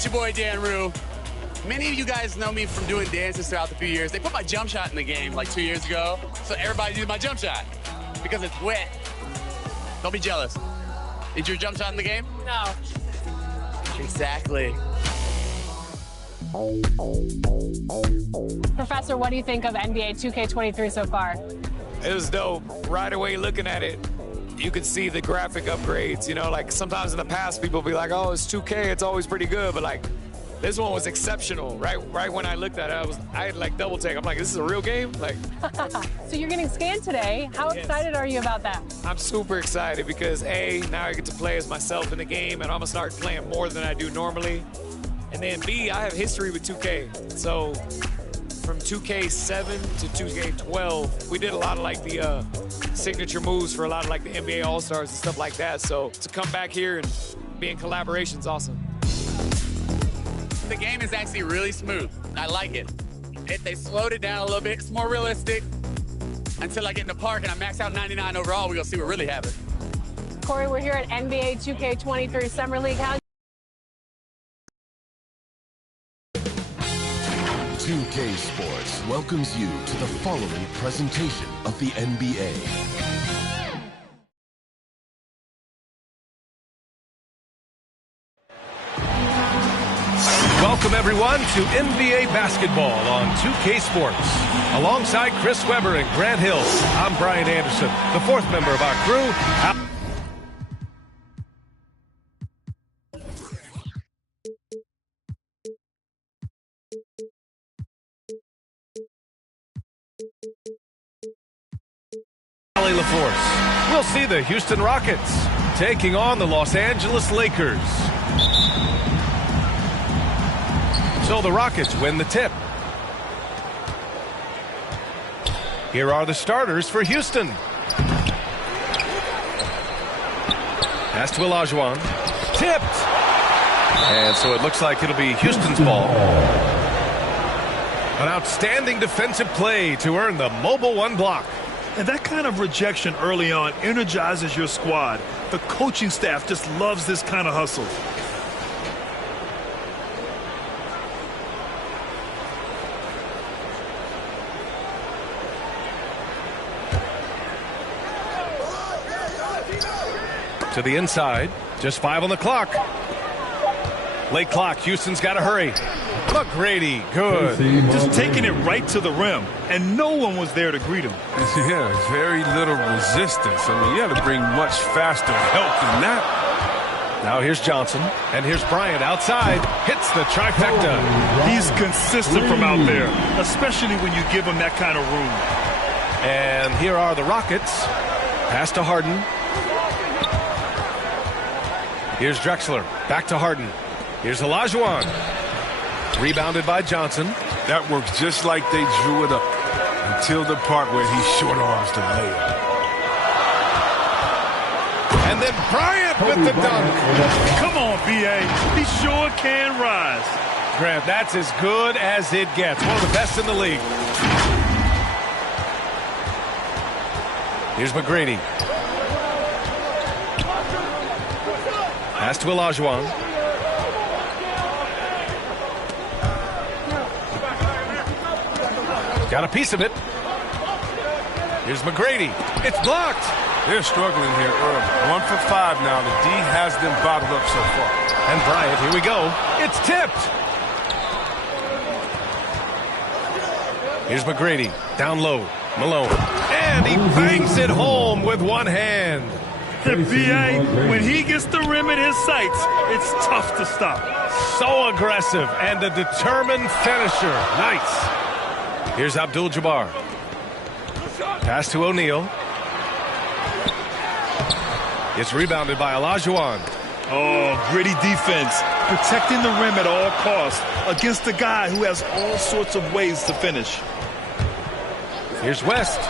It's your boy, Dan Rue. Many of you guys know me from doing dances throughout the few years. They put my jump shot in the game like 2 years ago, so everybody uses my jump shot because it's wet. Don't be jealous. Is your jump shot in the game? No. Exactly. Professor, what do you think of NBA 2K23 so far? It was dope. Right away looking at it, you could see the graphic upgrades. You know, like sometimes in the past people be like, oh, it's 2K, it's always pretty good. But like, this one was exceptional. Right when I looked at it, I had like double take. I'm like, this is a real game? Like. So you're getting scanned today. How excited are you about that? I'm super excited because A, now I get to play as myself in the game and I'm gonna start playing more than I do normally. And then B, I have history with 2K. So from 2K7 to 2K12, we did a lot of like the signature moves for a lot of like the NBA All-Stars and stuff like that. So to come back here and be in collaboration is awesome. The game is actually really smooth. I like it. They slowed it down a little bit. It's more realistic. Until I get in the park and I max out 99 overall, we're gonna see what really happens. Corey, we're here at NBA 2K23 Summer League. How 2K Sports welcomes you to the following presentation of the NBA. Welcome, everyone, to NBA basketball on 2K Sports. Alongside Chris Webber and Grant Hill, I'm Brian Anderson, the fourth member of our crew. LaForce. We'll see the Houston Rockets taking on the Los Angeles Lakers. So the Rockets win the tip. Here are the starters for Houston. Pass to Olajuwon. Tipped. And so it looks like it'll be Houston's ball. An outstanding defensive play to earn the mobile one block. And that kind of rejection early on energizes your squad. The coaching staff just loves this kind of hustle. To the inside, just 5 on the clock. Late clock, Houston's got to hurry. McGrady, good. Just taking it right to the rim, and no one was there to greet him. Yeah, very little resistance. I mean, you have to bring much faster help than that. Now here's Johnson, and here's Bryant outside. Hits the trifecta. He's consistent from out there, especially when you give him that kind of room. And here are the Rockets. Pass to Harden. Here's Drexler. Back to Harden. Here's Olajuwon. Rebounded by Johnson. That works just like they drew it up until the part where he short arms the layup. And then Bryant with the dunk. Come on, B.A. He sure can rise. Grant, that's as good as it gets. One of the best in the league. Here's McGrady. Pass to Olajuwon. Got a piece of it. Here's McGrady. It's blocked. They're struggling here early. 1 for 5 now. The D has them bottled up so far. And Bryant, here we go. It's tipped. Here's McGrady. Down low. Malone. And he bangs it home with one hand. The B.A., when he gets the rim in his sights, it's tough to stop. So aggressive and a determined finisher. Nice. Here's Abdul-Jabbar. Pass to O'Neal. It's rebounded by Olajuwon. Oh, gritty defense. Protecting the rim at all costs against a guy who has all sorts of ways to finish. Here's West.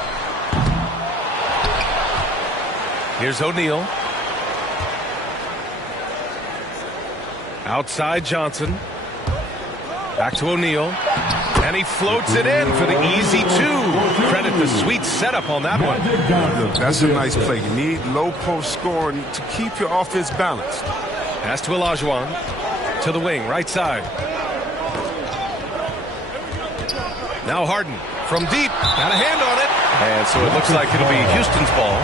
Here's O'Neal. Outside Johnson. Back to O'Neal. And he floats it in for the easy 2. Credit the sweet setup on that one. Look, that's a nice play. You need low post scoring to keep your offense balanced. Pass to Olajuwon. To the wing, right side. Now Harden from deep. Got a hand on it. And so it looks like it'll be Houston's ball.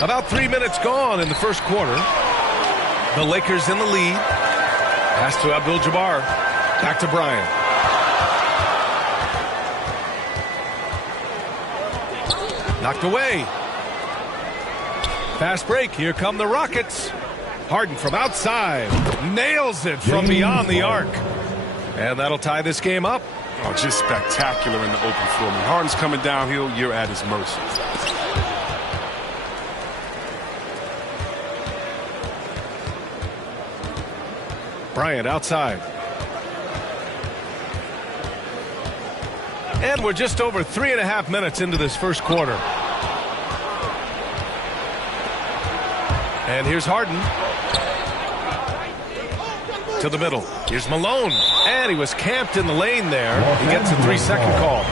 About 3 minutes gone in the first quarter. The Lakers in the lead. Pass to Abdul-Jabbar. Back to Bryant. Knocked away. Fast break. Here come the Rockets. Harden from outside. Nails it from beyond the arc. And that'll tie this game up. Oh, just spectacular in the open floor. When Harden's coming downhill, you're at his mercy. Bryant outside. And we're just over 3.5 minutes into this first quarter. And here's Harden. To the middle. Here's Malone. And he was camped in the lane there. He gets a 3-second call.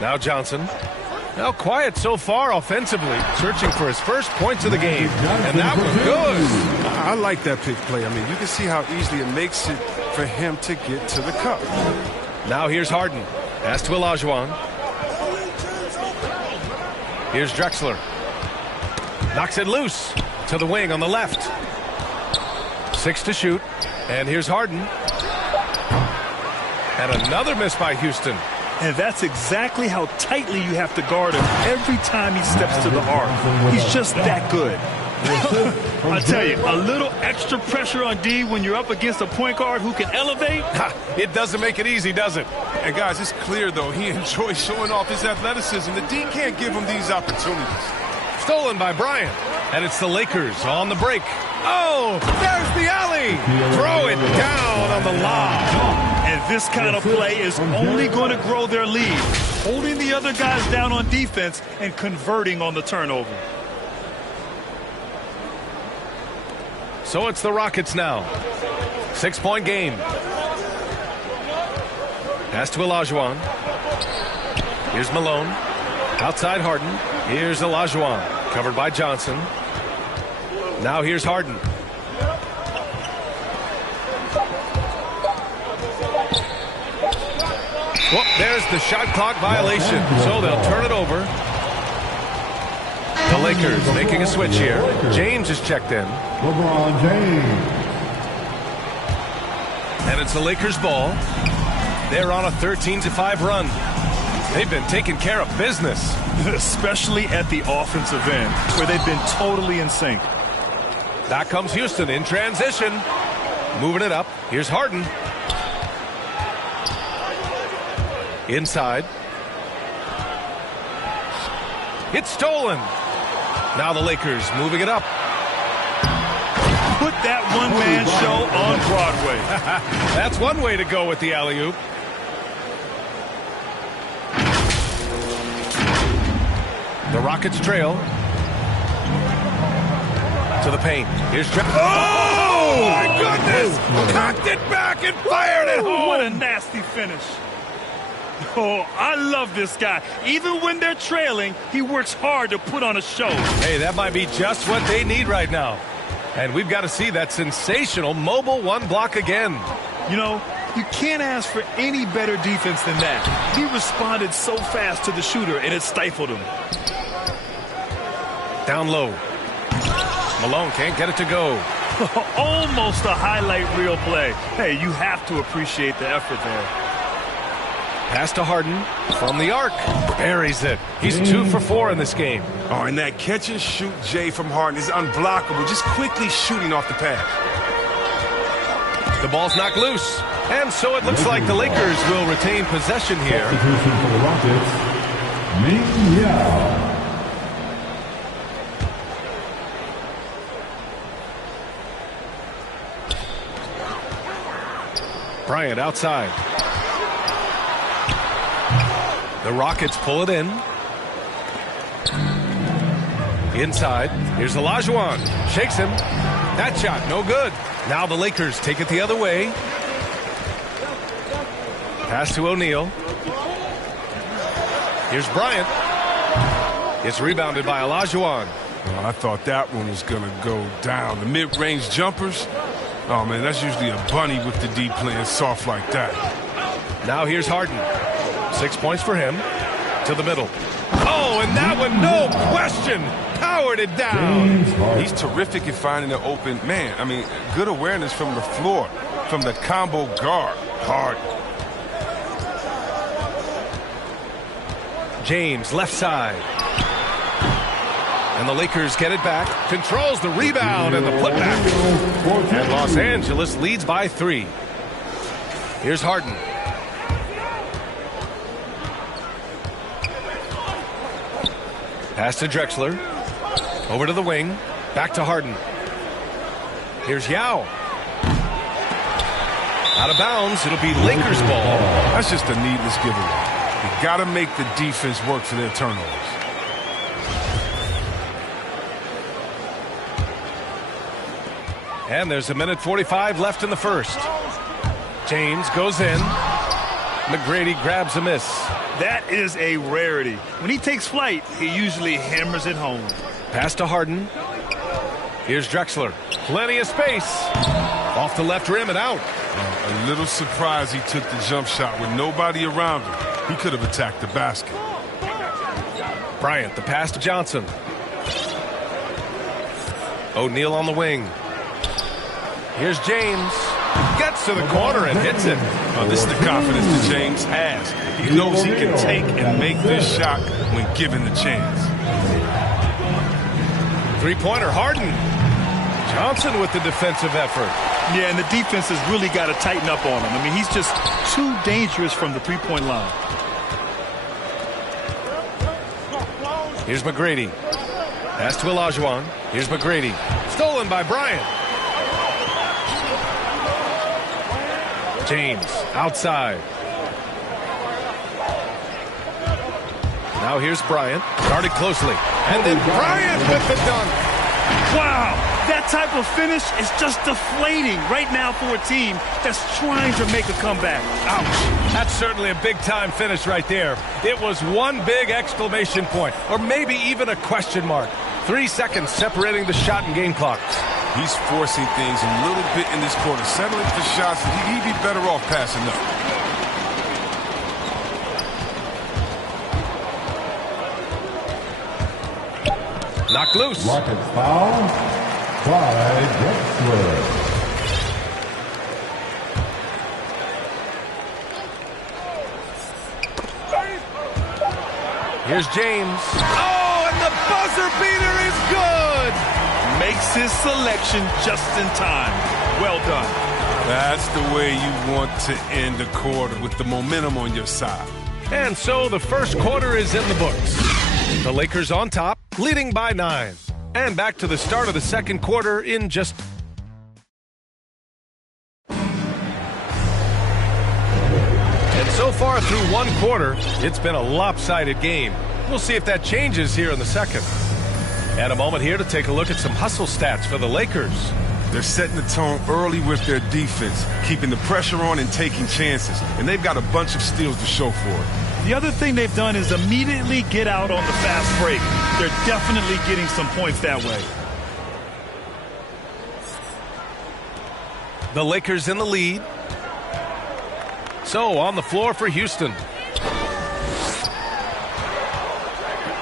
Now Johnson. Now quiet so far offensively, searching for his first points of the game. And that was good. I like that pick play. I mean, you can see how easily it makes it for him to get to the cup. Now here's Harden. Pass to Olajuwon. Here's Drexler. Knocks it loose to the wing on the left. 6 to shoot. And here's Harden. And another miss by Houston. And that's exactly how tightly you have to guard him every time he steps to the arc. He's just that good. I tell you, a little extra pressure on D when you're up against a point guard who can elevate. It doesn't make it easy, does it? And guys, it's clear, though, he enjoys showing off his athleticism. The D can't give him these opportunities. Stolen by Bryant. And it's the Lakers on the break. Oh, there's the alley. Throw it down on the lob. And this kind of play is only going to grow their lead. Holding the other guys down on defense and converting on the turnover. So it's the Rockets now. 6-point game. Pass to Olajuwon. Here's Malone. Outside Harden. Here's Olajuwon. Covered by Johnson. Now here's Harden. Well, there's the shot clock violation. So they'll turn it over. The Lakers making a switch here. James is checked in. LeBron James. And it's the Lakers ball. They're on a 13-5 run. They've been taking care of business. Especially at the offensive end, where they've been totally in sync. Back comes Houston in transition. Moving it up. Here's Harden. Inside. It's stolen. Now the Lakers moving it up. Put that one-man show on Broadway. That's one way to go with the alley-oop. The Rockets trail. To the paint. Here's oh, my goodness! Cocked it back and fired it home. What a nasty finish. Oh, I love this guy. Even when they're trailing, he works hard to put on a show. Hey, that might be just what they need right now. And we've got to see that sensational mobile one block again. You know, you can't ask for any better defense than that. He responded so fast to the shooter, and it stifled him. Down low. Malone can't get it to go. Almost a highlight reel play. Hey, you have to appreciate the effort there. Pass to Harden from the arc. Buries it. He's 2 for 4 in this game. Oh, and that catch and shoot Jay from Harden is unblockable. Just quickly shooting off the pass. The ball's knocked loose. And so it looks like the Lakers will retain possession here. Substitution for the Rockets. Ming Yao. Bryant outside. The Rockets pull it in. Inside. Here's Olajuwon. Shakes him. That shot, no good. Now the Lakers take it the other way. Pass to O'Neal. Here's Bryant. It's rebounded by Olajuwon. Oh, I thought that one was going to go down. The mid-range jumpers, oh, man, that's usually a bunny with the D playing soft like that. Now here's Harden. 6 points for him. To the middle. Oh, and that one, no question, powered it down. He's terrific at finding an open man. I mean, good awareness from the floor, from the combo guard. Harden. James, left side. And the Lakers get it back. Controls the rebound and the putback. And Los Angeles leads by 3. Here's Harden. Pass to Drexler. Over to the wing. Back to Harden. Here's Yao. Out of bounds. It'll be Lakers ball. That's just a needless giveaway. You got to make the defense work for their turnovers. And there's 1:45 left in the first. James goes in. McGrady grabs a miss. That is a rarity. When he takes flight, he usually hammers it home. Pass to Harden. Here's Drexler. Plenty of space. Off the left rim and out. A little surprised he took the jump shot with nobody around him. He could have attacked the basket. Bryant, the pass to Johnson. O'Neal on the wing. Here's James. Gets to the corner and hits it. Oh, this is the confidence that James has. He knows he can take and make this shot when given the chance. Three-pointer, Harden. Johnson with the defensive effort. Yeah, and the defense has really got to tighten up on him. I mean, he's just too dangerous from the three-point line. Here's McGrady. Pass to Olajuwon. Here's McGrady. Stolen by Bryant. James outside. Now here's Bryant. Guarded closely. And then Bryant with the dunk. Wow, that type of finish is just deflating right now for a team that's trying to make a comeback. Ouch. That's certainly a big-time finish right there. It was one big exclamation point, or maybe even a question mark. 3 seconds separating the shot and game clocks. He's forcing things a little bit in this quarter, settling for shots. He'd be better off passing up. Knocked loose. Rocket foul by Drexler. Here's James. Oh, and the buzzer beater is good. Makes his selection just in time. Well done. That's the way you want to end a quarter, with the momentum on your side. And so the first quarter is in the books. The Lakers on top, leading by 9. And back to the start of the second quarter in just... And so far through one quarter, it's been a lopsided game. We'll see if that changes here in the second. And a moment here to take a look at some hustle stats for the Lakers. They're setting the tone early with their defense, keeping the pressure on and taking chances. And they've got a bunch of steals to show for it. The other thing they've done is immediately get out on the fast break. They're definitely getting some points that way. The Lakers in the lead. So on the floor for Houston.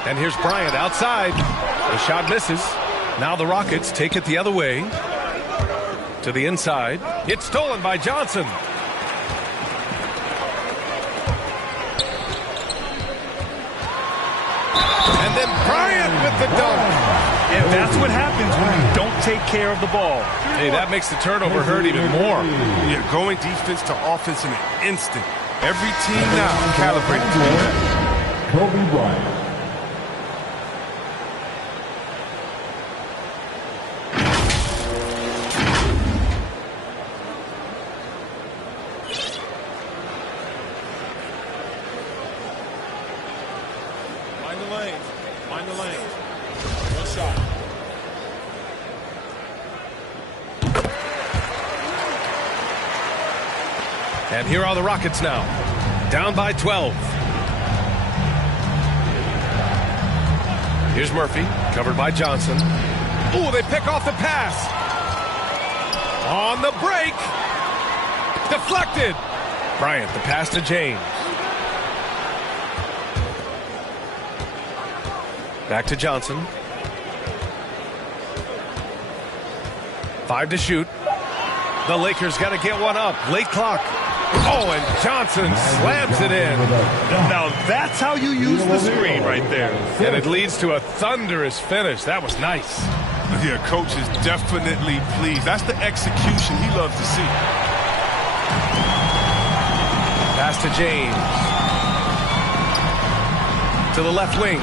And here's Bryant outside. The shot misses. Now the Rockets take it the other way. To the inside. It's stolen by Johnson. And then Bryant with the dunk. And that's what happens when you don't take care of the ball. Hey, that makes the turnover hurt even more. Yeah, going defense to offense in an instant. Every team now calibrated to do that. Kobe Bryant. Find the lane. Find the lane. One shot. And here are the Rockets now, down by 12. Here's Murphy, covered by Johnson. Ooh, they pick off the pass. On the break. Deflected. Bryant, the pass to James. Back to Johnson. 5 to shoot. The Lakers got to get one up. Late clock. Oh, and Johnson slams it in. Now that's how you use the screen right there. And it leads to a thunderous finish. That was nice. Yeah, coach is definitely pleased. That's the execution he loves to see. Pass to James. To the left wing.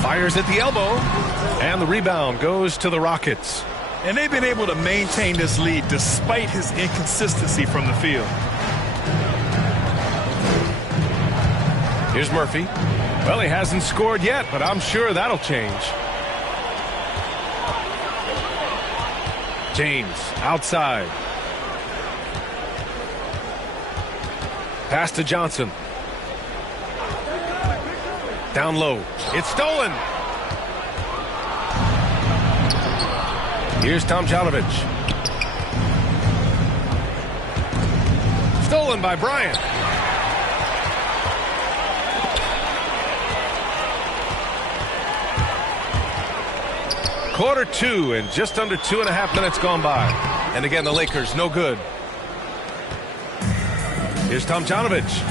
Fires at the elbow. And the rebound goes to the Rockets. And they've been able to maintain this lead despite his inconsistency from the field. Here's Murphy. Well, he hasn't scored yet, but I'm sure that'll change. James outside. Pass to Johnson. Down low. It's stolen. Here's Tomjanovich. Stolen by Bryant. Quarter 2 and just under 2.5 minutes gone by. And again, the Lakers no good. Here's Tomjanovich.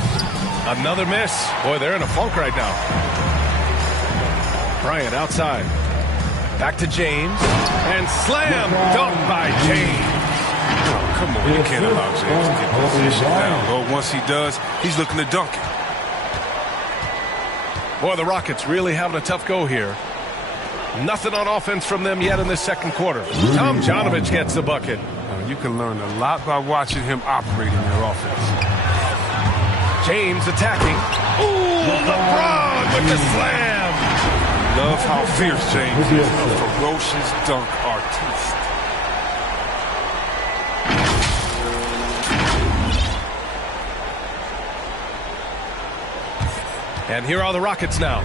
Another miss. Boy, they're in a funk right now. Bryant outside. Back to James. And slam dunk by James. Oh, come on, you can't allow James to get position down. But once he does, he's looking to dunk it. Boy, the Rockets really having a tough go here. Nothing on offense from them yet in this second quarter. Tomjanovich gets the bucket. You can learn a lot by watching him operate in their offense. James attacking. Ooh, LeBron with the slam. Love how fierce James is, a ferocious dunk artiste. And here are the Rockets now.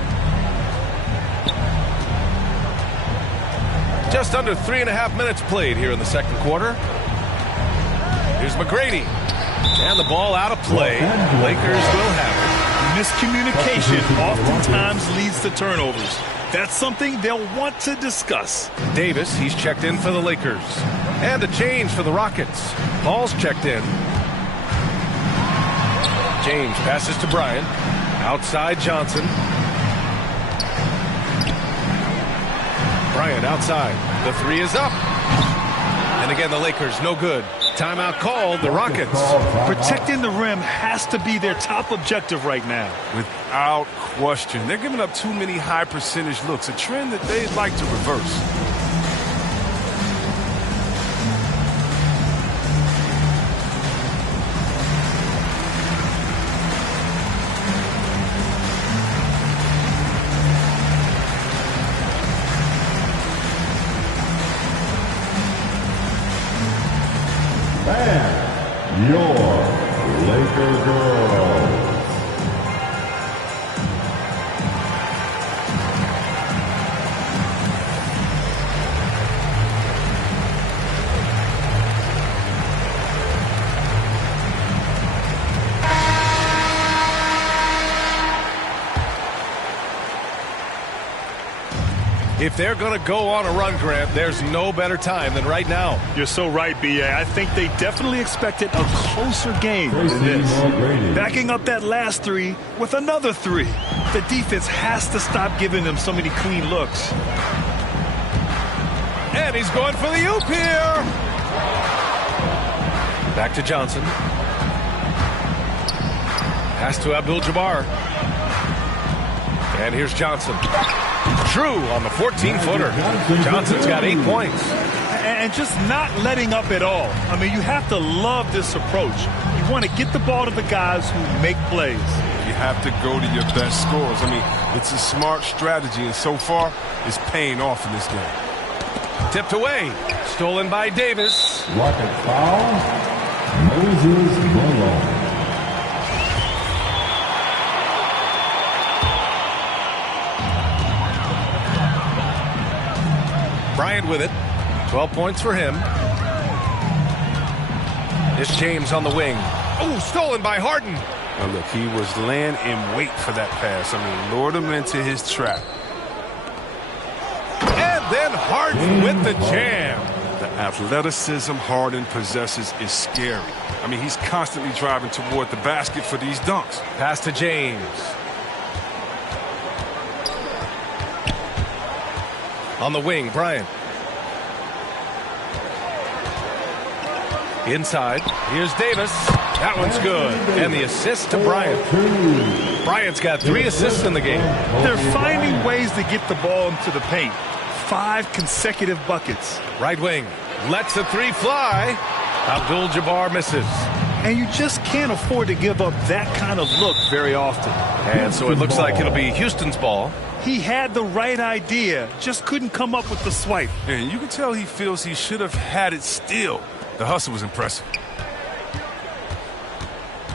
Just under 3.5 minutes played here in the second quarter. Here's McGrady. And the ball out of play. Lakers will have it. Miscommunication oftentimes leads to turnovers. That's something they'll want to discuss. Davis, he's checked in for the Lakers. And a change for the Rockets. Paul's checked in. James passes to Bryant. Outside Johnson. Bryant outside. The three is up. And again, the Lakers no good. Timeout called, the Rockets. Protecting the rim has to be their top objective right now. Without question. They're giving up too many high percentage looks, a trend that they'd like to reverse. And your Laker girls. If they're going to go on a run, Grant, there's no better time than right now. You're so right, B.A. I think they definitely expected a closer game than this. Backing up that last three with another three. The defense has to stop giving them so many clean looks. And he's going for the oop here. Back to Johnson. Pass to Abdul-Jabbar. And here's Johnson. True on the 14-footer. Johnson's got 8 points. And just not letting up at all. I mean, you have to love this approach. You want to get the ball to the guys who make plays. You have to go to your best scores. I mean, it's a smart strategy, and so far, it's paying off in this game. Tipped away. Stolen by Davis. Rocket foul. Moses Malone. Bryant with it. 12 points for him. It's James on the wing. Oh, stolen by Harden. Now look, he was laying in wait for that pass. I mean, lured him into his trap. And then Harden with the jam. The athleticism Harden possesses is scary. I mean, he's constantly driving toward the basket for these dunks. Pass to James. On the wing, Bryant. Inside. Here's Davis. That one's good. And the assist to Bryant. Bryant's got 3 assists in the game. They're finding ways to get the ball into the paint. 5 consecutive buckets. Right wing. Lets the 3 fly. Abdul-Jabbar misses. And you just can't afford to give up that kind of look very often. And so it looks like it'll be Houston's ball. He had the right idea, just couldn't come up with the swipe. And you can tell he feels he should have had it still. The hustle was impressive.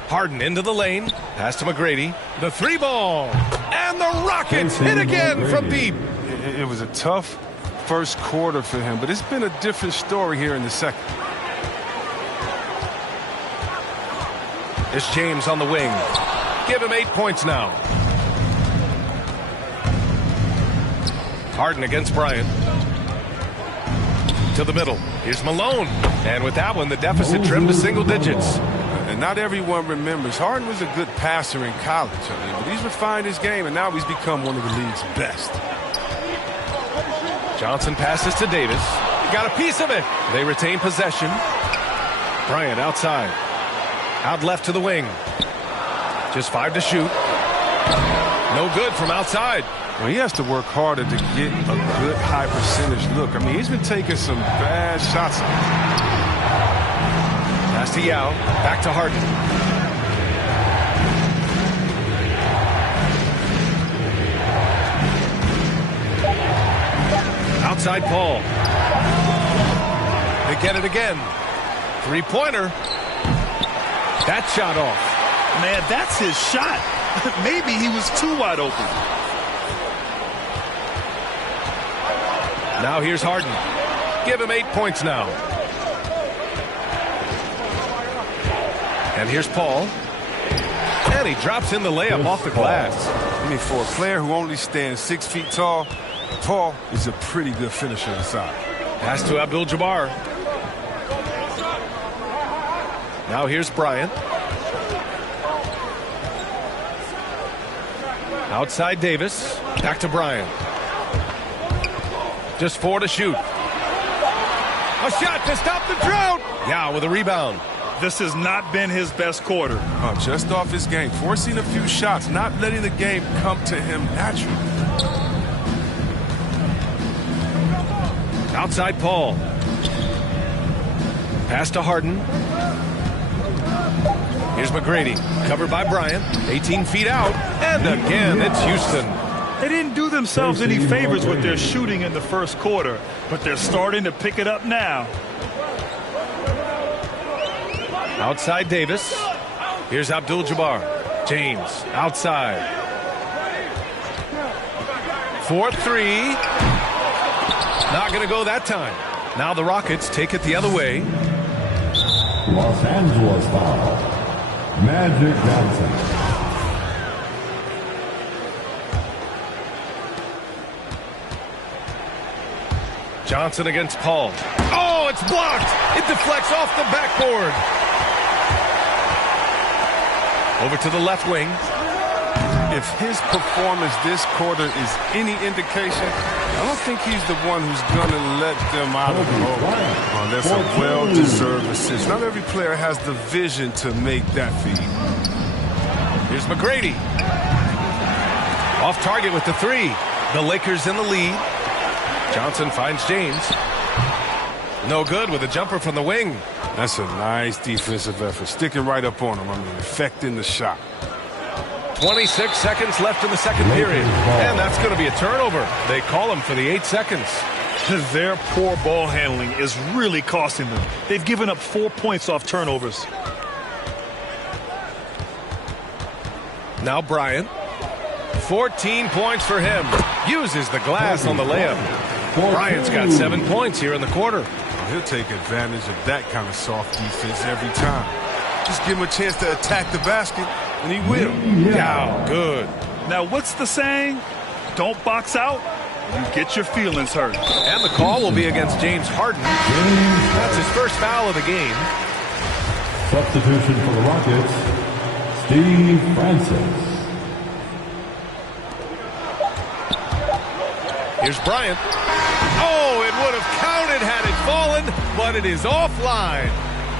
Harden into the lane. Pass to McGrady. The 3 ball. And the Rockets hit again from deep. It was a tough first quarter for him, but it's been a different story here in the second. It's James on the wing. Give him 8 points now. Harden against Bryant. To the middle. Here's Malone. And with that one, the deficit trimmed to single digits. And not everyone remembers Harden was a good passer in college. I mean, but he's refined his game, and now he's become one of the league's best. Johnson passes to Davis. He got a piece of it. They retain possession. Bryant outside. Out left to the wing. Just 5 to shoot. No good from outside. Well, he has to work harder to get a good high percentage look. I mean, he's been taking some bad shots. Pass to Yao. Back to Harden. Outside Paul. They get it again. 3-pointer. That shot off. Man, that's his shot. Maybe he was too wide open. Now here's Harden. Give him 8 points now. And here's Paul. And he drops in the layup off the glass. I mean, for a player who only stands 6 feet tall, Paul is a pretty good finisher inside. Pass to Abdul-Jabbar. Now here's Bryant. Outside Davis. Back to Bryant. Just 4 to shoot. A shot to stop the drought. Yao with a rebound. This has not been his best quarter. Just off his game, forcing a few shots, not letting the game come to him naturally. Outside Paul. Pass to Harden. Here's McGrady. Covered by Bryant. 18 feet out. And again, it's Houston. They didn't do themselves any favors with their shooting in the first quarter, but they're starting to pick it up now. Outside Davis. Here's Abdul-Jabbar. James outside. 4-3. Not going to go that time. Now the Rockets take it the other way. Los Angeles foul. Magic Johnson. Johnson against Paul. Oh, it's blocked. It deflects off the backboard. Over to the left wing. If his performance this quarter is any indication, I don't think he's the one who's going to let them out of the hole. That's a well-deserved assist. Not every player has the vision to make that feed. Here's McGrady. Off target with the 3. The Lakers in the lead. Johnson finds James. No good with a jumper from the wing. That's a nice defensive effort. Sticking right up on him. I mean, affecting the shot. 26 seconds left in the second period. And that's going to be a turnover. They call him for the 8 seconds. Their poor ball handling is really costing them. They've given up 4 points off turnovers. Now Bryant. 14 points for him. Uses the glass on the layup. Bryant's got 7 points here in the quarter. He'll take advantage of that kind of soft defense every time. Just give him a chance to attack the basket, and he will. Yeah, good. Now, what's the saying? Don't box out, you get your feelings hurt. And the call will be against James Harden. That's his first foul of the game. Substitution for the Rockets, Steve Francis. Here's Bryant. Oh, it would have counted had it fallen, but it is offline.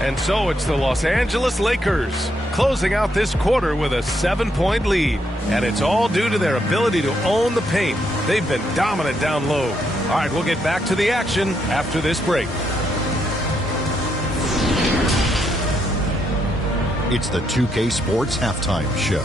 And so it's the Los Angeles Lakers closing out this quarter with a 7-point lead. And it's all due to their ability to own the paint. They've been dominant down low. All right, we'll get back to the action after this break. It's the 2K Sports Halftime Show.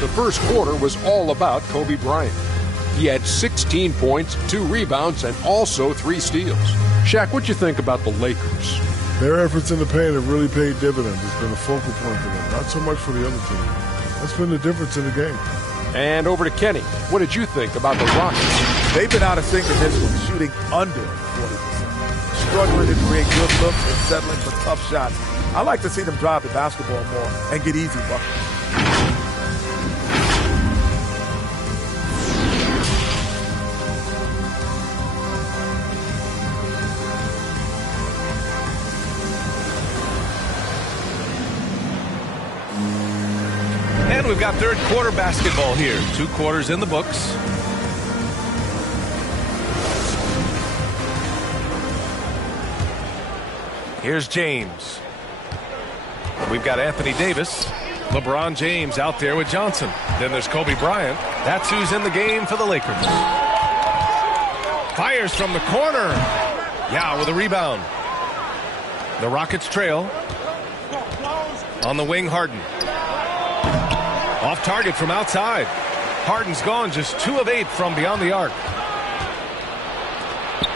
The first quarter was all about Kobe Bryant. He had 16 points, 2 rebounds, and also 3 steals. Shaq, what'd you think about the Lakers? Their efforts in the paint have really paid dividends. It's been a focal point for them, not so much for the other team. That's been the difference in the game. And over to Kenny. What did you think about the Rockets? They've been out of sync in this one, shooting under 40%. Struggling to create good looks and settling for tough shots. I like to see them drive the basketball more and get easy buckets. And we've got third quarter basketball here. 2 quarters in the books. Here's James. We've got Anthony Davis. LeBron James out there with Johnson. Then there's Kobe Bryant. That's who's in the game for the Lakers. Fires from the corner. Yeah, with a rebound. The Rockets trail. On the wing, Harden. Off target from outside. Harden's gone just 2 of 8 from beyond the arc.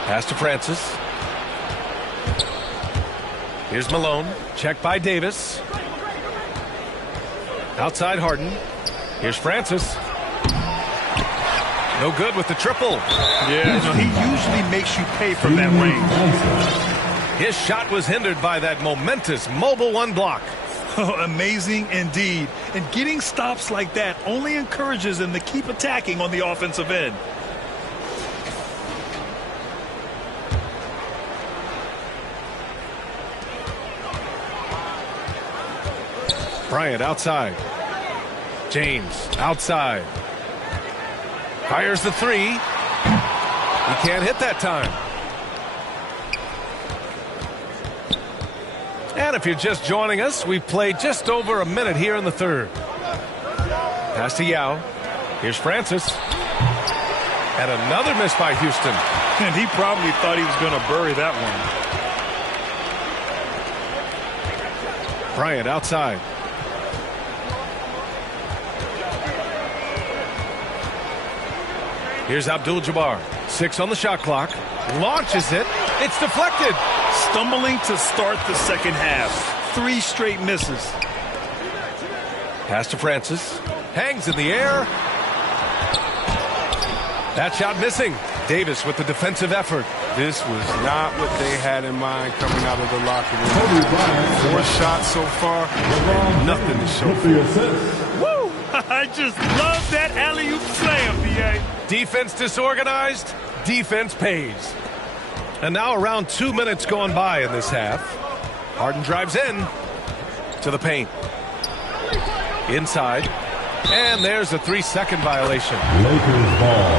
Pass to Francis. Here's Malone. Checked by Davis. Outside Harden. Here's Francis. No good with the triple. Yeah, he usually makes you pay from that range. His shot was hindered by that momentous mobile 1 block. Amazing indeed. And getting stops like that only encourages them to keep attacking on the offensive end. Bryant outside. James outside. Fires the 3. He can't hit that time. And if you're just joining us, we've played just over a minute here in the third. Pass to Yao. Here's Francis. And another miss by Houston. And he probably thought he was going to bury that one. Bryant outside. Here's Abdul-Jabbar. 6 on the shot clock. Launches it. It's deflected. Stumbling to start the second half. 3 straight misses. Pass to Francis. Hangs in the air. That shot missing. Davis with the defensive effort. This was not what they had in mind coming out of the locker room. 4 shots so far, and nothing to show for it. Woo! I just love that alley-oop slam, B.A. Defense disorganized. Defense pays. And now around 2 minutes gone by in this half. Harden drives in to the paint. Inside. And there's a 3-second violation. Lakers ball.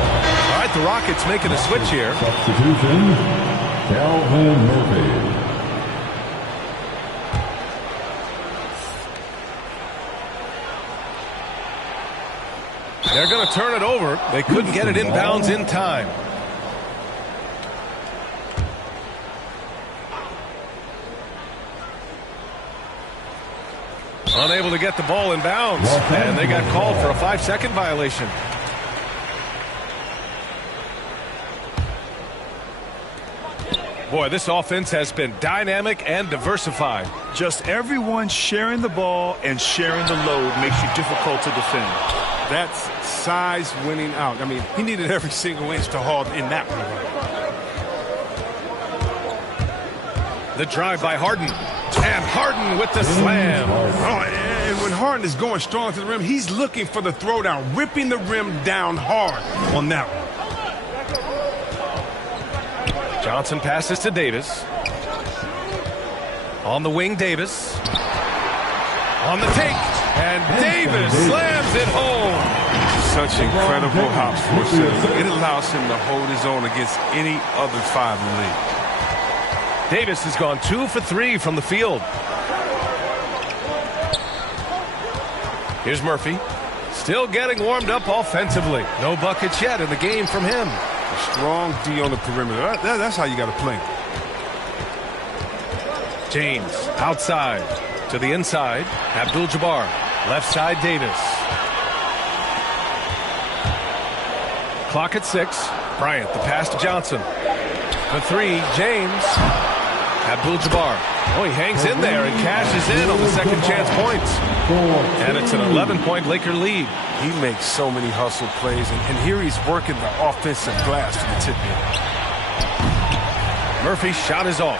All right, the Rockets making a switch here. Substitution, Calvin Murphy. They're going to turn it over. They couldn't get it inbounds in time. Unable to get the ball in bounds, and they got called for a 5-second violation. Boy, this offense has been dynamic and diversified. Just everyone sharing the ball and sharing the load makes you difficult to defend. That's size winning out. I mean, he needed every single inch to haul in that one. The drive by Harden. And Harden with the slam. Oh, and when Harden is going strong to the rim, he's looking for the throwdown, ripping the rim down hard on that one. Johnson passes to Davis. On the wing, Davis. On the take. And Davis slams it home. Such incredible hops for him. It allows him to hold his own against any other five in the league. Davis has gone 2 for 3 from the field. Here's Murphy. Still getting warmed up offensively. No buckets yet in the game from him. A strong D on the perimeter. That's how you got to play. James outside to the inside. Abdul-Jabbar. Left side, Davis. Clock at 6. Bryant, the pass to Johnson. The 3, James. Abdul-Jabbar. Oh, he hangs in there and cashes in on the second chance points. And it's an 11-point Laker lead. He makes so many hustle plays, and here he's working the offensive glass to the tip in. Murphy's shot is off.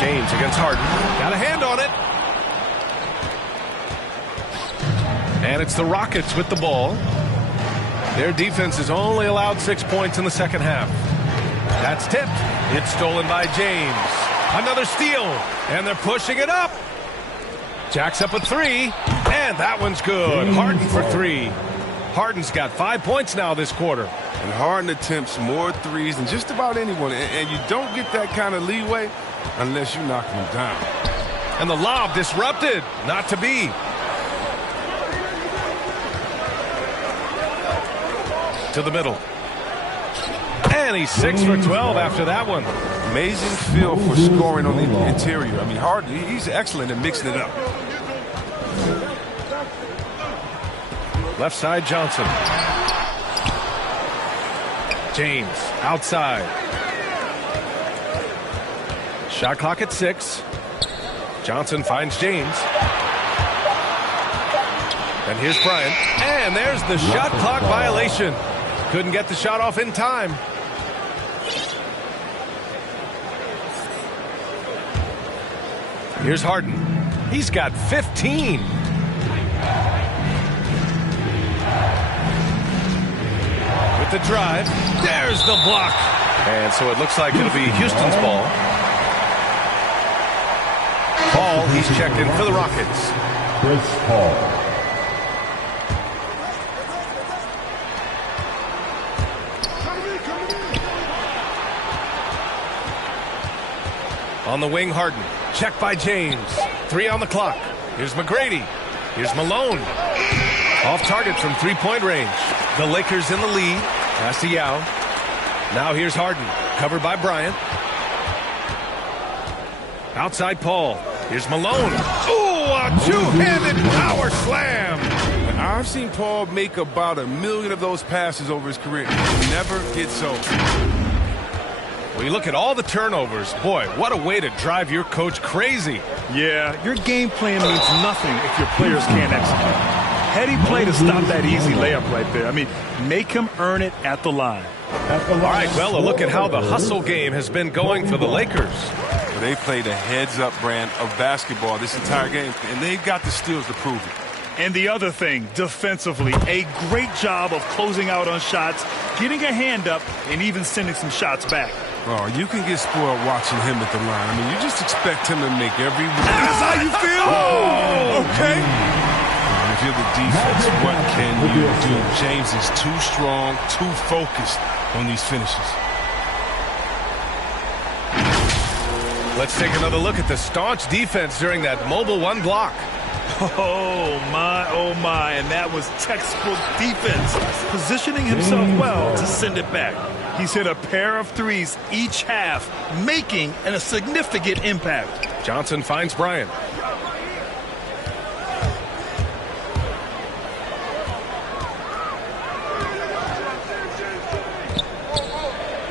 James against Harden. Got a hand on it. And it's the Rockets with the ball. Their defense has only allowed 6 points in the second half. That's tipped. It's stolen by James. Another steal. And they're pushing it up. Jacks up a 3. And that one's good. Harden for 3. Harden's got 5 points now this quarter. And Harden attempts more threes than just about anyone. And you don't get that kind of leeway unless you knock him down. And the lob disrupted. Not to be. To the middle. And he's 6 for 12 after that one. Amazing feel for scoring on the interior. I mean, Harden, he's excellent at mixing it up. Left side, Johnson. James outside. Shot clock at 6. Johnson finds James. And here's Bryant. And there's the shot clock violation. Couldn't get the shot off in time. Here's Harden. He's got 15. With the drive. There's the block. And so it looks like it'll be Houston's ball. Paul, he's checked in for the Rockets. Chris Paul. On the wing, Harden. Check by James. 3 on the clock. Here's McGrady. Here's Malone. Off target from 3-point range. The Lakers in the lead. Pass to Yao. Now here's Harden. Covered by Bryant. Outside Paul. Here's Malone. Ooh, a two-handed power slam. I've seen Paul make about 1 million of those passes over his career. He never gets old. Well, you look at all the turnovers. Boy, what a way to drive your coach crazy. Yeah, your game plan means nothing if your players can't execute. Heady play to stop that easy layup right there. I mean, make him earn it at the line. All right, well, a look at how the hustle game has been going for the Lakers. They played a heads-up brand of basketball this entire game, and they've got the steals to prove it. And the other thing, defensively, a great job of closing out on shots, getting a hand up, and even sending some shots back. Oh, you can get spoiled watching him at the line. I mean, you just expect him to make every... That's how you feel? Oh, okay. And if you're the defense, what can you do? James is too strong, too focused on these finishes. Let's take another look at the staunch defense during that mobile 1 block. Oh my, and that was textbook defense, positioning himself well to send it back. He's hit a pair of threes each half, making a significant impact. Johnson finds Bryant.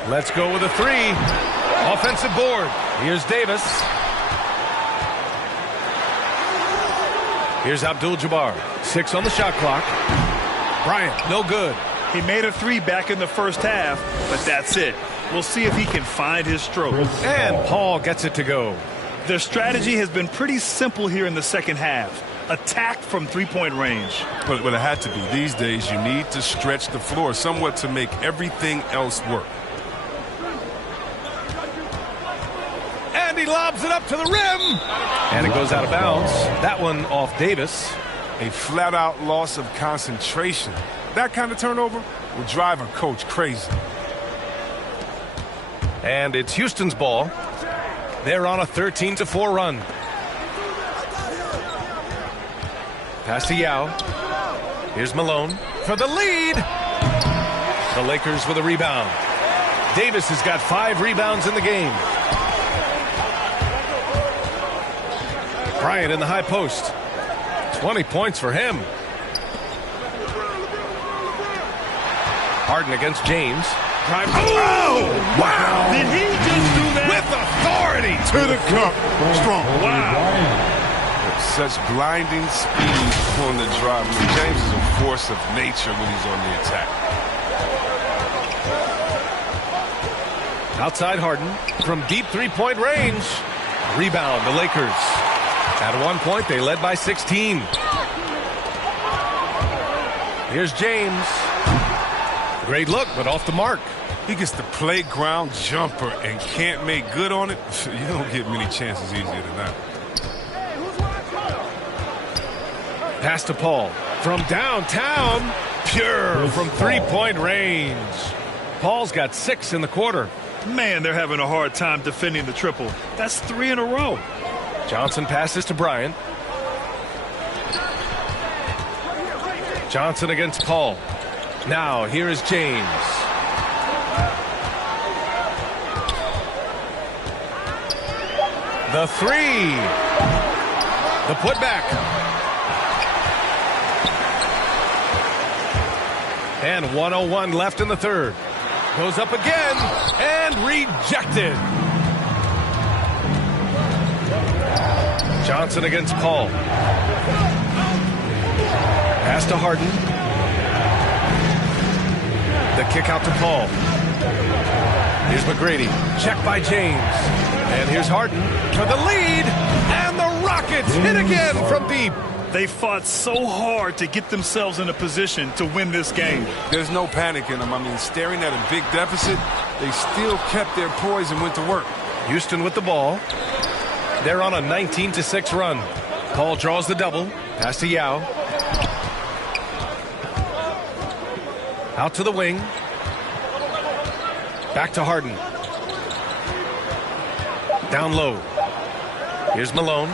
Let's go with a three. Offensive board. Here's Davis. Here's Abdul-Jabbar. 6 on the shot clock. Bryant, no good. He made a three back in the first half, but that's it. We'll see if he can find his stroke. And Paul gets it to go. Their strategy has been pretty simple here in the second half. Attack from three-point range. But it had to be. These days, you need to stretch the floor somewhat to make everything else work. And he lobs it up to the rim. And it goes out of bounds. That one off Davis. A flat-out loss of concentration. That kind of turnover will drive a coach crazy. And it's Houston's ball. They're on a 13-4 run. Pass to Yao. Here's Malone for the lead. The Lakers with a rebound. Davis has got 5 rebounds in the game. Bryant in the high post. 20 points for him. Harden against James. Drive. Oh! Wow! Did he just do that? With authority. To the cup. Strong. Wow. Such blinding speed on the drive. I mean, James is a force of nature when he's on the attack. Outside Harden from deep three-point range. Rebound, the Lakers. At one point, they led by 16. Here's James. Great look, but off the mark. He gets the playground jumper and can't make good on it. You don't get many chances easier than that. Pass to Paul. From downtown. Pure from three-point range. Paul's got 6 in the quarter. Man, they're having a hard time defending the triple. That's 3 in a row. Johnson passes to Bryant. Johnson against Paul. Now, here is James. The three. The putback. And 1:01 left in the third. Goes up again and rejected. Johnson against Paul. Pass to Harden. The kick out to Paul. Here's McGrady. Check by James. And here's Harden for the lead. And the Rockets hit again from deep. They fought so hard to get themselves in a position to win this game. There's no panic in them. I mean, staring at a big deficit, they still kept their poise and went to work. Houston with the ball. They're on a 19-6 run. Paul draws the double. Pass to Yao. Out to the wing. Back to Harden. Down low. Here's Malone.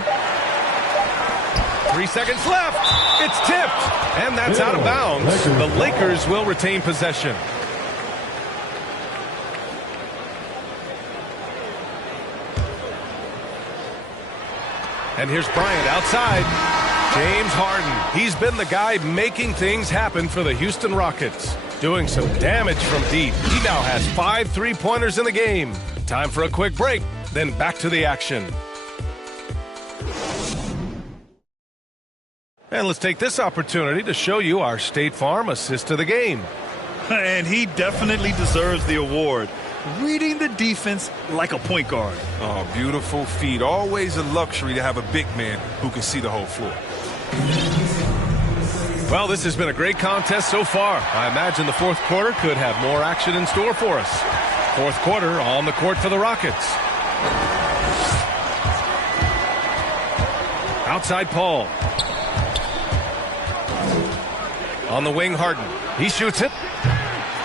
3 seconds left. It's tipped. And that's out of bounds. The Lakers will retain possession. And here's Bryant outside. James Harden. He's been the guy making things happen for the Houston Rockets. Doing some damage from deep. He now has 5 3-pointers in the game. Time for a quick break, then back to the action. And let's take this opportunity to show you our State Farm assist to the game. And he definitely deserves the award. Reading the defense like a point guard. Oh, beautiful feed. Always a luxury to have a big man who can see the whole floor. Well, this has been a great contest so far. I imagine the fourth quarter could have more action in store for us. Fourth quarter on the court for the Rockets. Outside Paul. On the wing, Harden. He shoots it.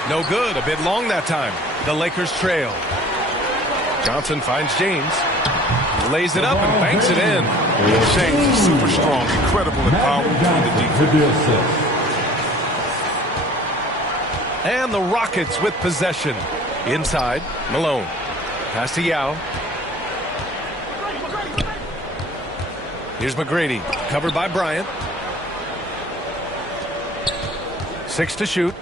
No good. A bit long that time. The Lakers trail. Johnson finds James. Lays it up and banks it in. James is super strong, incredible and powerful in the defense. And the Rockets with possession. Inside, Malone. Pass to Yao. Here's McGrady, covered by Bryant. 6 to shoot.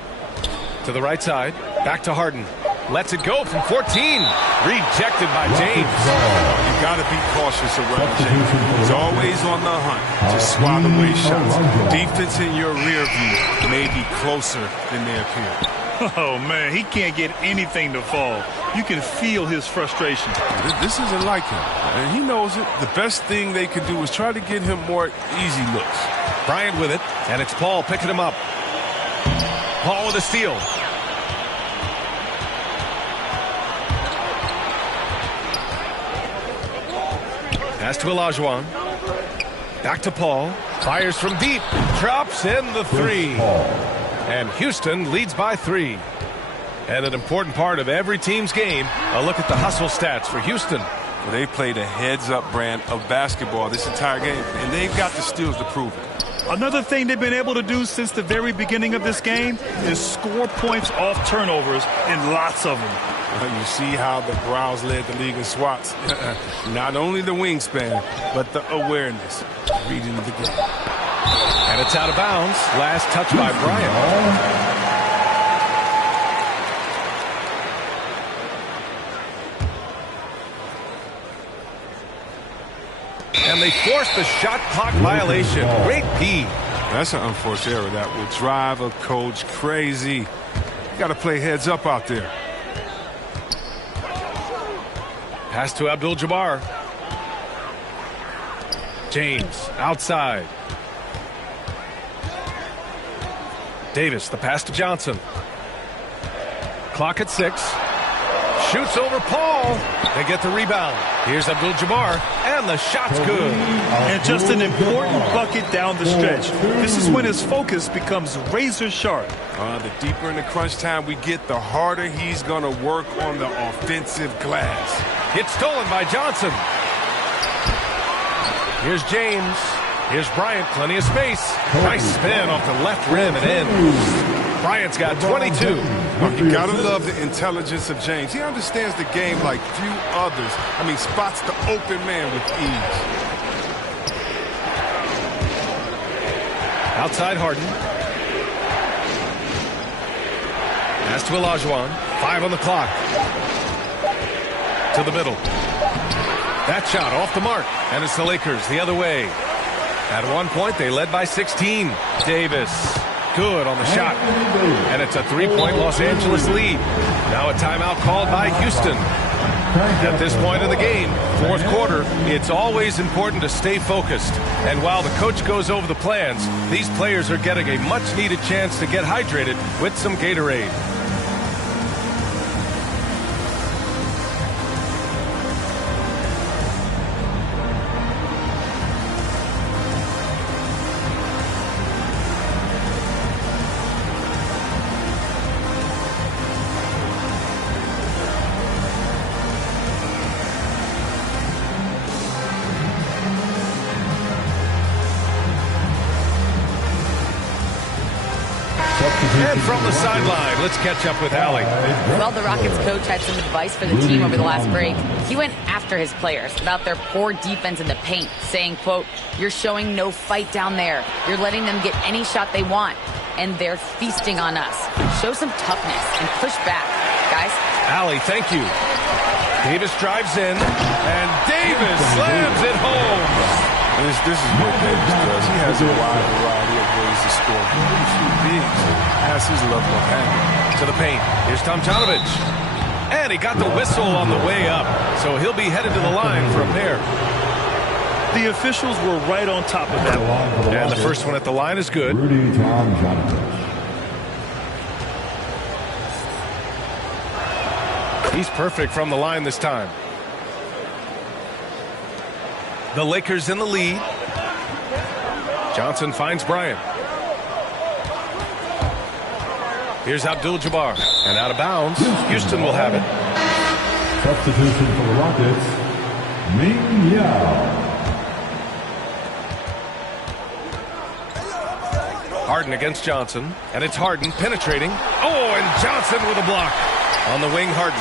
To the right side, back to Harden. Lets it go from 14. Rejected by James. You got to be cautious around James. He's always on the hunt to swat away shots. Defense in your rear view may be closer than they appear. Oh, man, he can't get anything to fall. You can feel his frustration. This isn't like him, and he knows it. The best thing they could do is try to get him more easy looks. Bryant with it, and it's Paul picking him up. Paul with a steal. Pass to Olajuwon. Back to Paul. Fires from deep. Drops in the 3. And Houston leads by 3. And an important part of every team's game, a look at the hustle stats for Houston. Well, they played a heads-up brand of basketball this entire game, and they've got the steals to prove it. Another thing they've been able to do since the very beginning of this game is score points off turnovers, and lots of them. You see how the Browns led the league in swats. Not only the wingspan, but the awareness, reading the game. And it's out of bounds. Last touch by Bryant. And they force the shot clock violation. Great P. That's an unforced error that will drive a coach crazy. You got to play heads up out there. Pass to Abdul-Jabbar. James outside. Davis, the pass to Johnson. Clock at 6. Shoots over Paul. They get the rebound. Here's Abdul-Jabbar, and the shot's good. And just an important bucket down the stretch. This is when his focus becomes razor sharp. The deeper in the crunch time we get, the harder he's going to work on the offensive glass. It's stolen by Johnson. Here's James. Here's Bryant, plenty of space. Nice spin off the left rim and in. Bryant's got 22. You gotta love the intelligence of James. He understands the game like few others. I mean, spots the open man with ease. Outside Harden. Pass to Olajuwon. 5 on the clock. To the middle. That shot off the mark. And it's the Lakers the other way. At one point, they led by 16. Davis. Good on the shot. And it's a 3-point Los Angeles lead. Now a timeout called by Houston. At this point in the game, fourth quarter, it's always important to stay focused. And while the coach goes over the plans, these players are getting a much-needed chance to get hydrated with some Gatorade. And from the sideline, let's catch up with Allie. Well, the Rockets coach had some advice for the team over the last break. He went after his players about their poor defense in the paint, saying, quote, "You're showing no fight down there. You're letting them get any shot they want, and they're feasting on us. Show some toughness and push back, guys." Allie, thank you. Davis drives in, and Davis slams it home. This is what Davis does. He has a wide variety of ways to score. Has his level of handling. To the paint. Here's Tomjanovich. And he got the whistle on the way up. So he'll be headed to the line for a pair. The officials were right on top of that one. And the first one at the line is good. He's perfect from the line this time. The Lakers in the lead. Johnson finds Bryant. Here's Abdul-Jabbar. And out of bounds. Houston will have it. Substitution for the Rockets. Harden against Johnson, and it's Harden penetrating. Oh, and Johnson with a block. On the wing, Harden.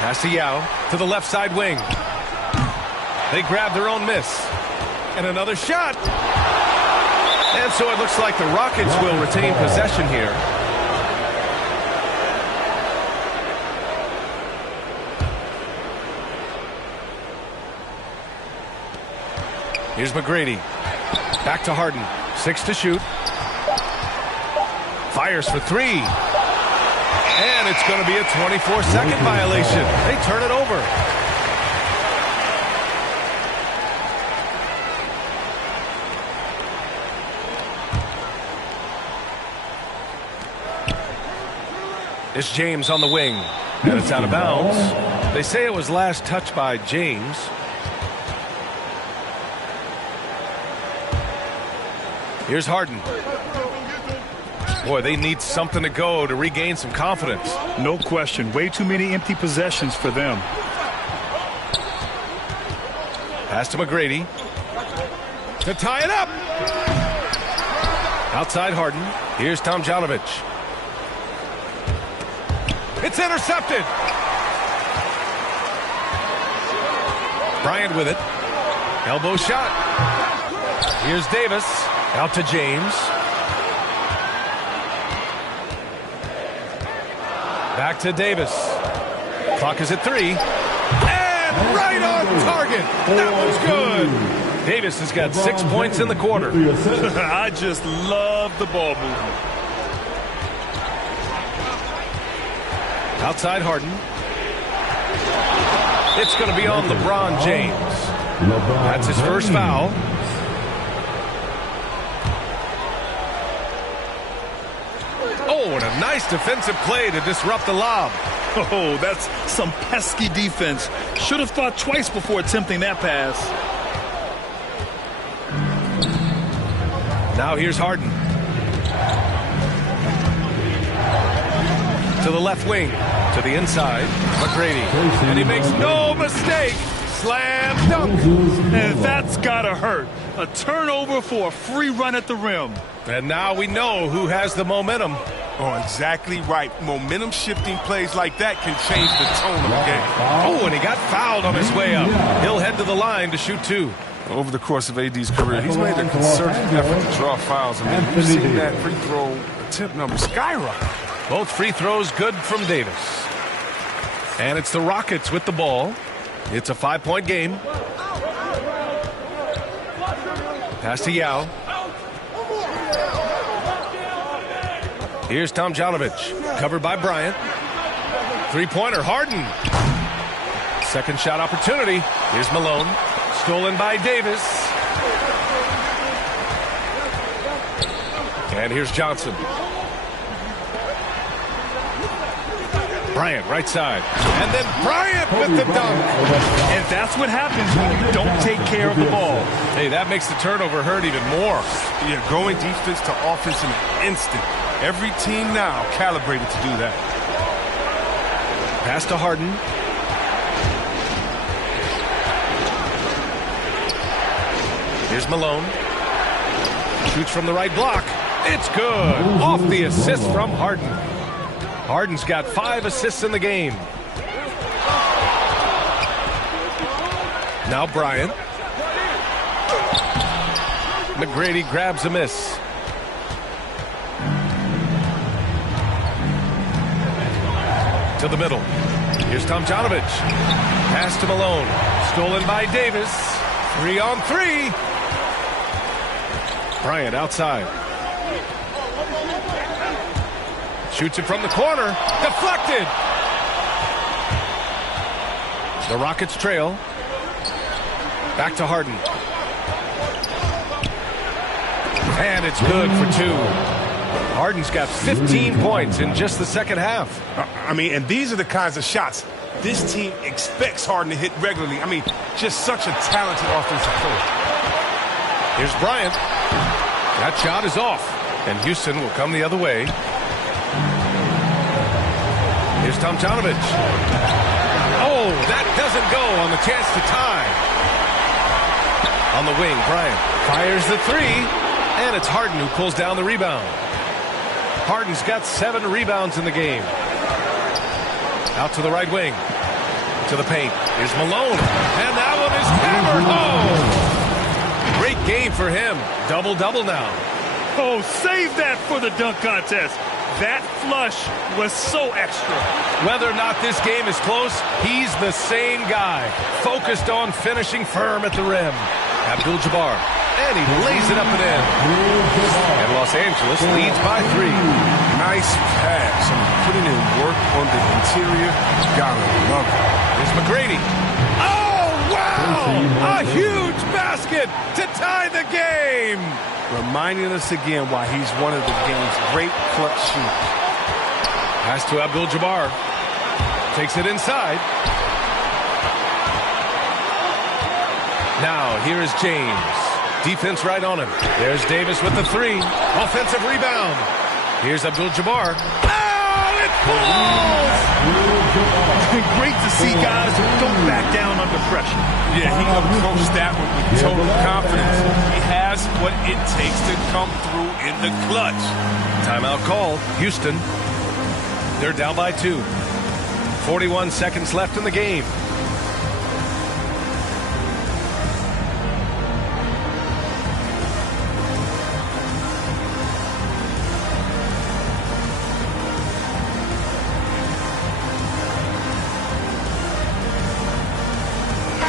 Pass to Yao to the left side wing. They grab their own miss. And another shot. And so it looks like the Rockets will retain possession here. Here's McGrady. Back to Harden. 6 to shoot. Fires for 3. And it's going to be a 24-second violation. They turn it over. It's James on the wing. And it's out of bounds. They say it was last touched by James. Here's Harden. Boy, they need something to go to regain some confidence. No question. Way too many empty possessions for them. Pass to McGrady. To tie it up. Outside Harden. Here's Tomjanovich. It's intercepted. Bryant with it. Elbow shot. Here's Davis. Out to James. Back to Davis. Clock is at 3. And right on target. That was good. Davis has got 6 points in the quarter. I just love the ball movement. Outside Harden. It's going to be on LeBron James. That's his first foul. Oh, and a nice defensive play to disrupt the lob. Oh, that's some pesky defense. Should have thought twice before attempting that pass. Now here's Harden. To the left wing. To the inside. McGrady. And he makes no mistake. Slam dunk. And that's gotta hurt. A turnover for a free run at the rim. And now we know who has the momentum. Oh, exactly right. Momentum shifting plays like that can change the tone of a game. Oh, and he got fouled on his way up. He'll head to the line to shoot 2. Over the course of AD's career, he's made a concerted effort to draw fouls. I mean, you've seen that free throw attempt number skyrocket. Both free throws good from Davis. And it's the Rockets with the ball. It's a 5-point game. Pass to Yao. Here's Tomjanovich. Covered by Bryant. Three-pointer, Harden. Second shot opportunity. Here's Malone. Stolen by Davis. And here's Johnson. Bryant, right side. And then Bryant with the dunk. And that's what happens when you don't take care of the ball. Hey, that makes the turnover hurt even more. Yeah, going defense to offense in an instant. Every team now calibrated to do that. Pass to Harden. Here's Malone. Shoots from the right block. It's good. Off the assist from Harden. Harden's got 5 assists in the game. Now Bryant. McGrady grabs a miss. To the middle. Here's Tomjanovich. Pass to Malone. Stolen by Davis. 3-on-3. Bryant outside. Shoots it from the corner. Deflected. The Rockets trail. Back to Harden. And it's good for 2. Harden's got 15 points in just the second half. I mean, and these are the kinds of shots this team expects Harden to hit regularly. I mean, just such a talented offensive player. Here's Bryant. That shot is off, and Houston will come the other way. Here's Tomjanovich. Oh, Oh, that doesn't go on the chance to tie. On the wing, Bryant fires the three, and it's Harden who pulls down the rebound. Harden's got 7 rebounds in the game. Out to the right wing. To the paint. Here's Malone. And that one is hammered home. Great game for him. Double-double now. Oh, save that for the dunk contest. That flush was so extra. Whether or not this game is close, he's the same guy. Focused on finishing firm at the rim. Abdul-Jabbar. And he lays it up and in. And Los Angeles leads by 3. Nice pass. Putting in work on the interior. Gotta love it. Here's McGrady. Oh, wow! A huge basket to tie the game. Reminding us again why he's one of the game's great clutch shooters. Pass to Abdul-Jabbar. Takes it inside. Now, here is James. Defense right on him. There's Davis with the 3. Offensive rebound. Here's Abdul-Jabbar. Oh, it falls! Great to see guys who don't back down under pressure. Yeah, he approached that one with total confidence. He has what it takes to come through in the clutch. Timeout call. Houston. They're down by 2. 41 seconds left in the game.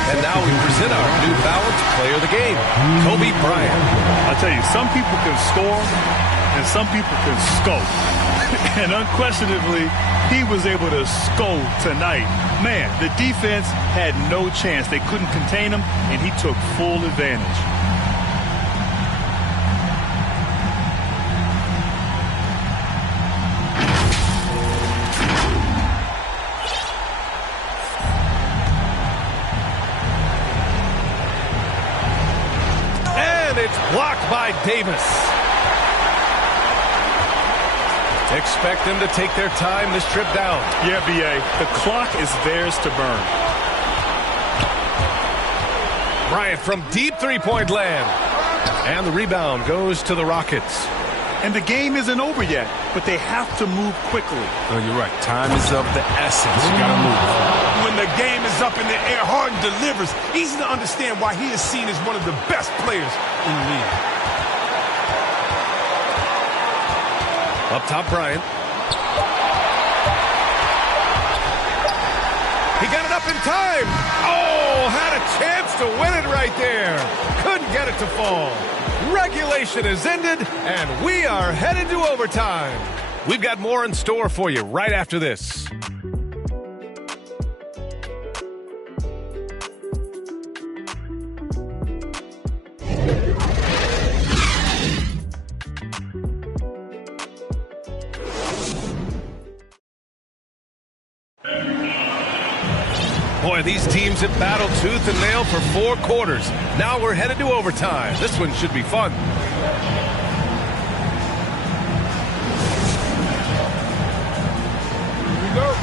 And now we present our new balanced player of the game, Kobe Bryant. I tell you, some people can score and some people can scope. And unquestionably, he was able to scope tonight. Man, the defense had no chance. They couldn't contain him, and he took full advantage. Blocked by Davis. Expect them to take their time this trip down. Yeah, B.A. The clock is theirs to burn. Bryant from deep three-point land. And the rebound goes to the Rockets. And the game isn't over yet, but they have to move quickly. Oh, you're right. Time is of the essence. You got to move. When the game is up in the air, Harden delivers. Easy to understand why he is seen as one of the best players in the league. Up top, Bryant. He got it up in time. Oh, had a chance to win it right there. Couldn't get it to fall. Regulation is ended, and we are headed to overtime. We've got more in store for you right after this. Boy, these teams have battled tooth and nail for 4 quarters. Now we're headed to overtime. This one should be fun. Here we go.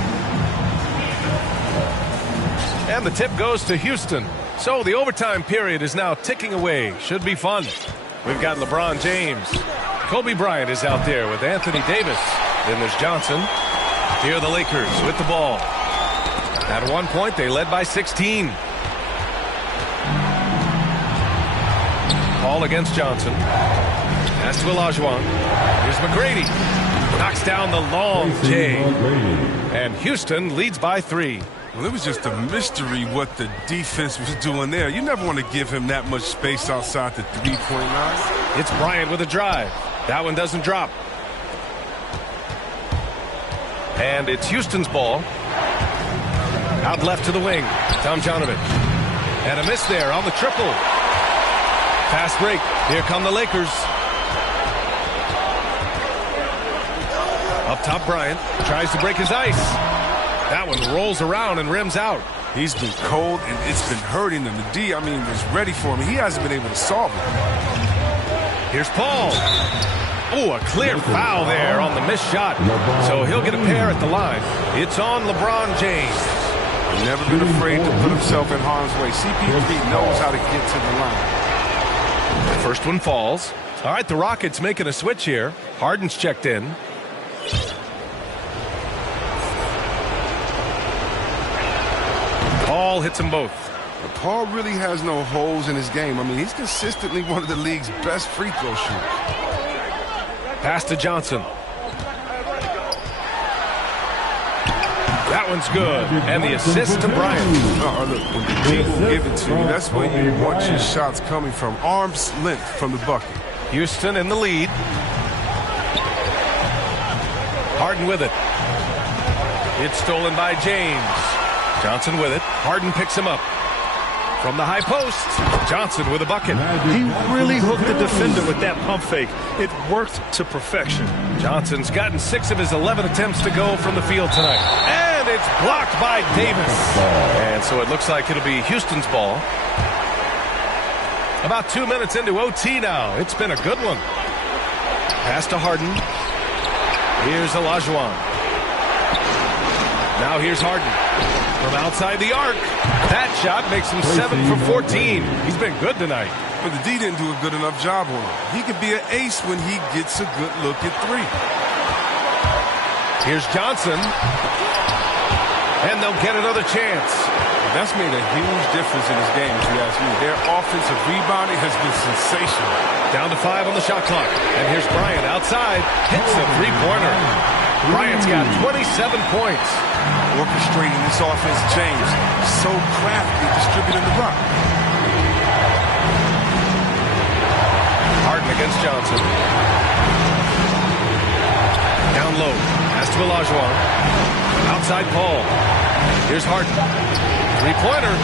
And the tip goes to Houston. So the overtime period is now ticking away. Should be fun. We've got LeBron James. Kobe Bryant is out there with Anthony Davis. Then there's Johnson. Here are the Lakers with the ball. At one point, they led by 16. Paul against Johnson. Pass to Olajuwon. Here's McGrady. Knocks down the long J. And Houston leads by 3. Well, it was just a mystery what the defense was doing there. You never want to give him that much space outside the three-point line. It's Bryant with a drive. That one doesn't drop. And it's Houston's ball. Out left to the wing. Tomjanovich. And a miss there on the triple. Fast break. Here come the Lakers. Up top, Bryant tries to break his ice. That one rolls around and rims out. He's been cold, and it's been hurting him. The D, was ready for him. He hasn't been able to solve it. Here's Paul. Oh, a clear foul there on the missed shot. So he'll get a pair at the line. It's on LeBron James. Never been afraid to put himself in harm's way. CP3 knows how to get to the line. The first one falls. All right, the Rockets making a switch here. Harden's checked in. Paul hits them both. But Paul really has no holes in his game. I mean, he's consistently one of the league's best free throw shooters. Pass to Johnson. That one's good. And the assist to Bryant. Look, when the D will give it to you, that's where you want your shots coming from. Arm's length from the bucket. Houston in the lead. Harden with it. It's stolen by James. Johnson with it. Harden picks him up. From the high post, Johnson with a bucket. He really hooked the defender with that pump fake. It worked to perfection. Johnson's gotten 6 of his 11 attempts to go from the field tonight. And it's blocked by Davis. And so it looks like it'll be Houston's ball. About 2 minutes into OT now. It's been a good one. Pass to Harden. Here's Olajuwon. Now here's Harden. From outside the arc. That shot makes him 7 for 14. He's been good tonight. But the D didn't do a good enough job on him. He could be an ace when he gets a good look at 3. Here's Johnson. And they'll get another chance. That's made a huge difference in this game, if you ask me. Their offensive rebounding has been sensational. Down to 5 on the shot clock. And here's Bryant outside. Hits the three-pointer. Bryant's got 27 points. Orchestrating this offense, James. So crafty distributing the rock. Harden against Johnson. Down low. Pass to Olajuwon. Outside Paul. Here's Harden. Three-pointer.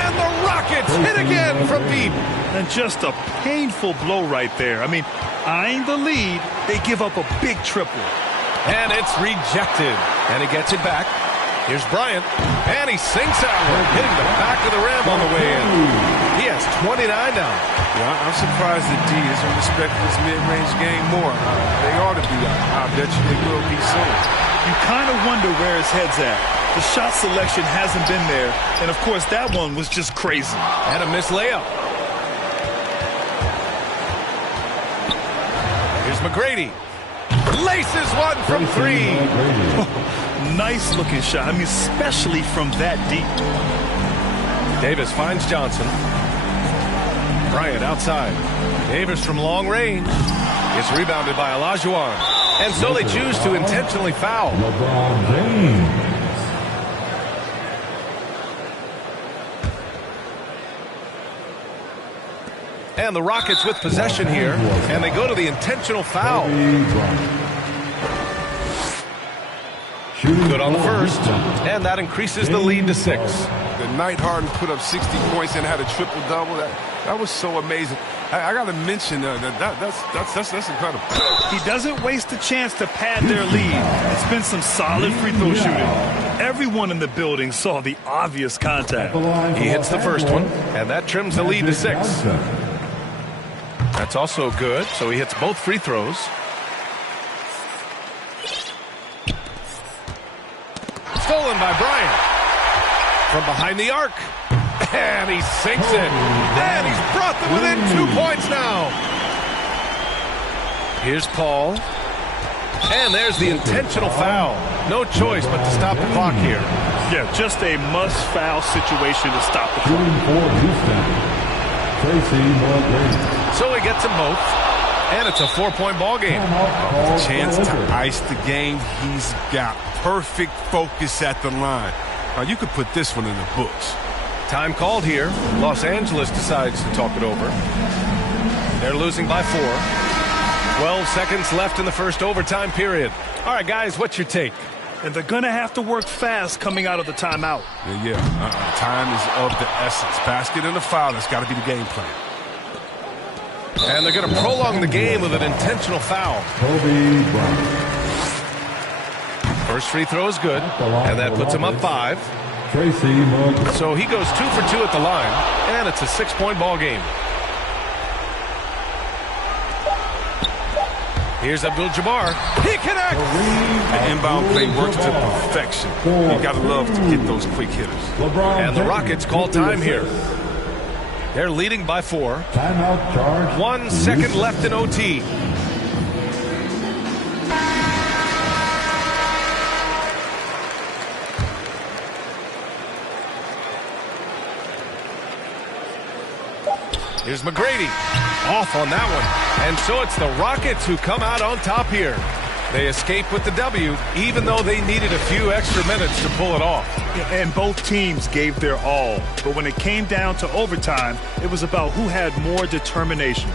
And the Rockets hit again from deep. And just a painful blow right there. I mean, eyeing the lead, they give up a big triple. And it's rejected. And he gets it back. Here's Bryant. And he sinks out, hitting the back of the rim on the way in. He has 29 now. Yeah, I'm surprised that D isn't respecting his mid-range game more. They ought to be. I bet you they will be soon. You kind of wonder where his head's at. The shot selection hasn't been there. And, of course, that one was just crazy. And a missed layup. Here's McGrady. Laces one from 3. Nice looking shot. I mean, especially from that deep. Davis finds Johnson. Bryant outside. Davis from long range. It's rebounded by Olajuwon. And so they choose to intentionally foul. LeBron James. And the Rockets with possession here. And they go to the intentional foul. Good on the first. And that increases the lead to 6. The night Harden put up 60 points and had a triple-double. That was so amazing. I got to mention that's incredible. He doesn't waste a chance to pad their lead. It's been some solid free throw shooting. Everyone in the building saw the obvious contact. He hits the first one, and that trims the lead to 6. That's also good, so he hits both free throws. Stolen by Bryant. From behind the arc. And he sinks it. And he's brought them within 2 points now. Here's Paul. And there's the intentional foul. No choice but to stop the clock here. Yeah, just a must-foul situation to stop the clock. So he gets them both. And it's a 4-point ball game. A chance to ice the game. He's got perfect focus at the line. Now, you could put this one in the books. Time called here. Los Angeles decides to talk it over. They're losing by 4. 12 seconds left in the first overtime period. All right, guys, what's your take? And they're going to have to work fast coming out of the timeout. Time is of the essence. Basket and a foul. That's got to be the game plan. And they're going to prolong the game with an intentional foul. First free throw is good, and that puts him up 5. So he goes 2 for 2 at the line, and it's a 6-point ball game. Here's Abdul-Jabbar. He connects, Inbound play works to perfection. You got to love to get those quick hitters. And the Rockets call time here. They're leading by 4. Timeout charge. 1 second left in OT. Here's McGrady. Off on that one. And so it's the Rockets who come out on top here. They escape with the W, even though they needed a few extra minutes to pull it off. And both teams gave their all. But when it came down to overtime, it was about who had more determination.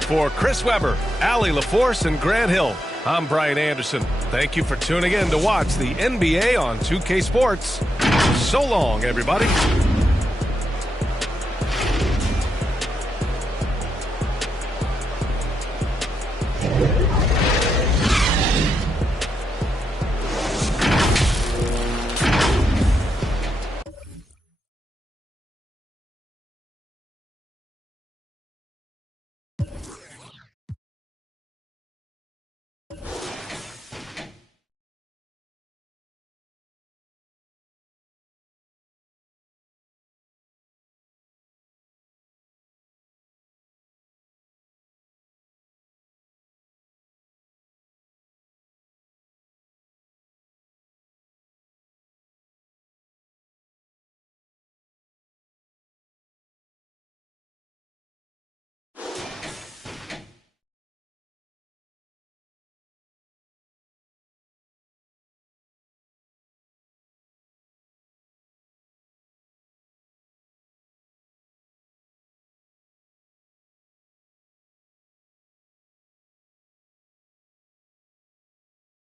For Chris Webber, Allie LaForce, and Grant Hill, I'm Brian Anderson. Thank you for tuning in to watch the NBA on 2K Sports. So long, everybody.